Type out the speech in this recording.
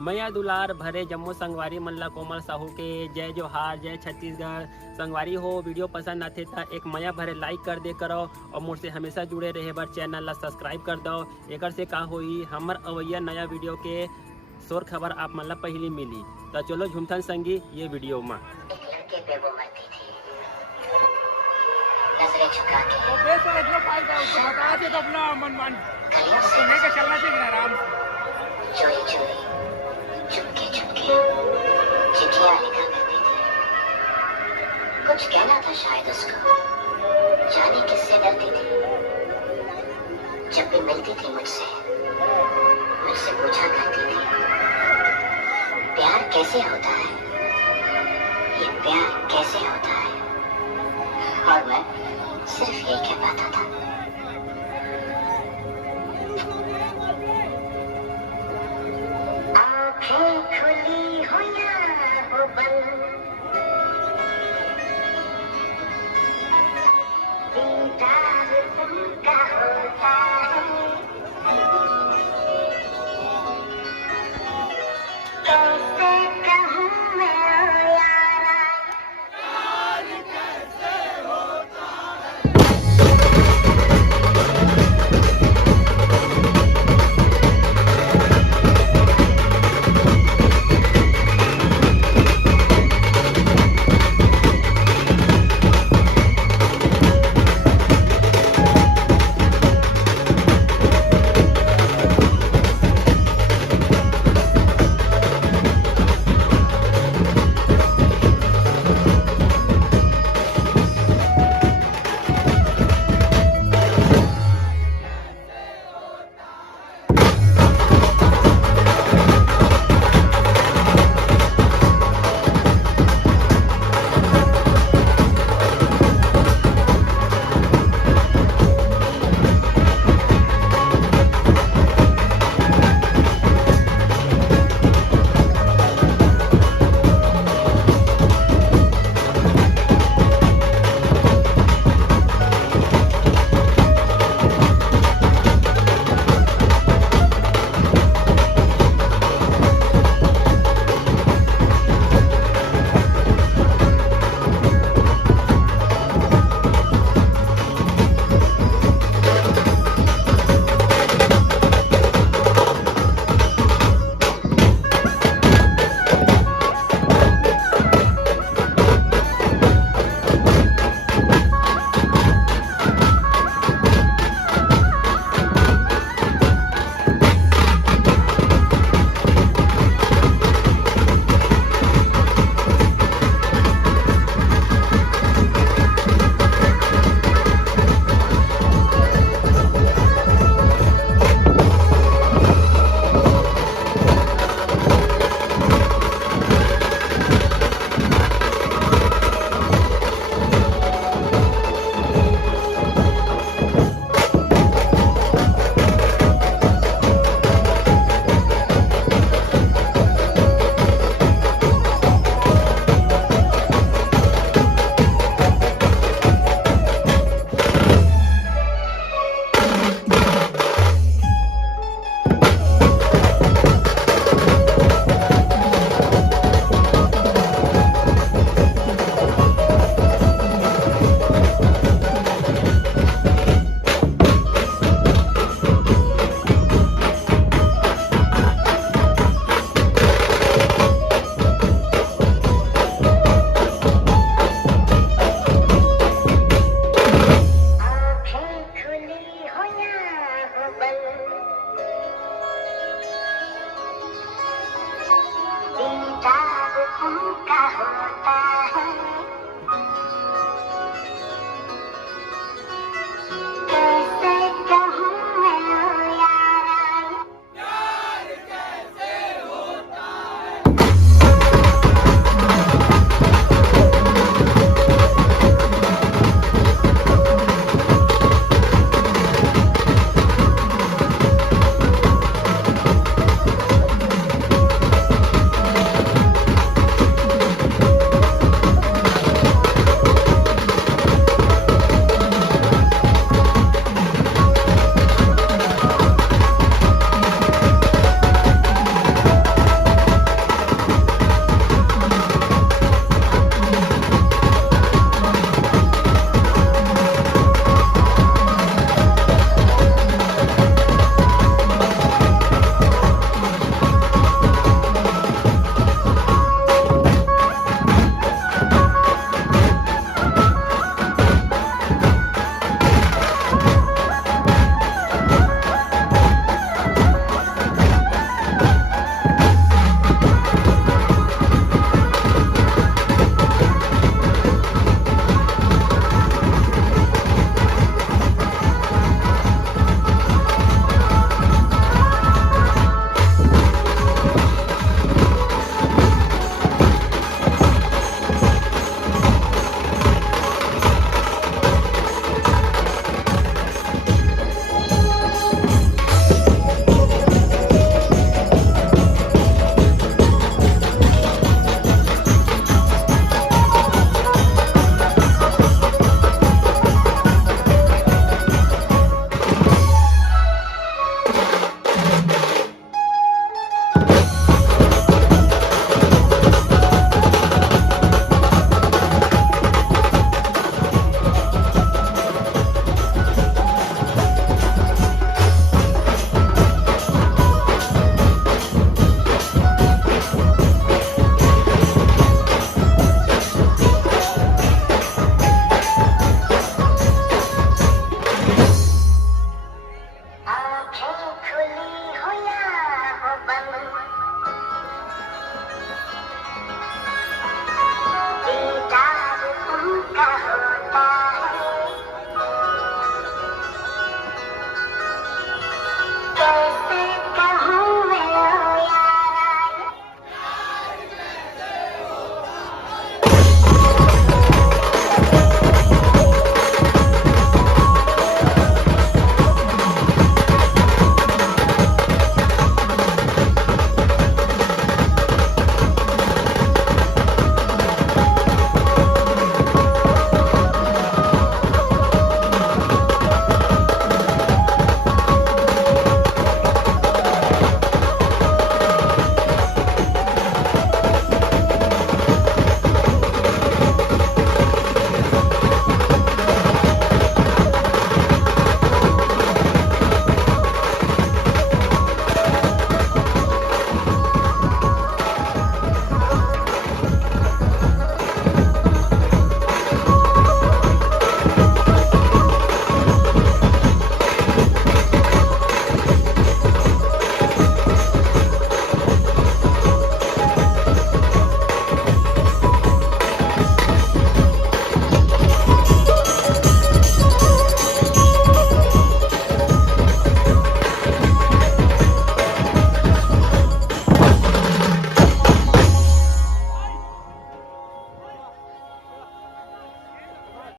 मैया दुलार भरे जम्मू संगवारी मल्ला कोमल साहू के जय जोहार, जय छत्तीसगढ़। संगवारी हो वीडियो पसंद आते था एक मैया भरे लाइक कर दे करो और मुझसे हमेशा जुड़े रहे बर चैनल ला सब्सक्राइब कर दो। एक से का होई हमर अवैया नया वीडियो के शोर खबर आप मन ला पहली मिली। तो चलो झुमथन संगी ये वीडियो में अपना मन मान लेके चलना चाहिए आराम से। चोरी चोरी चुपके चुपके चिट्ठियां लिखा करती थी। कुछ कहना था शायद उसको, जाने किससे डरती थी। जब भी मिलती थी मुझसे पूछा करती थी प्यार कैसे होता है, ये प्यार कैसे होता है। और मैं सिर्फ यही कह पाता था खुली हो या हो बंद, दीदार उनका होता है। कैसे कहूँ मैं यारा, दीदार उनका होता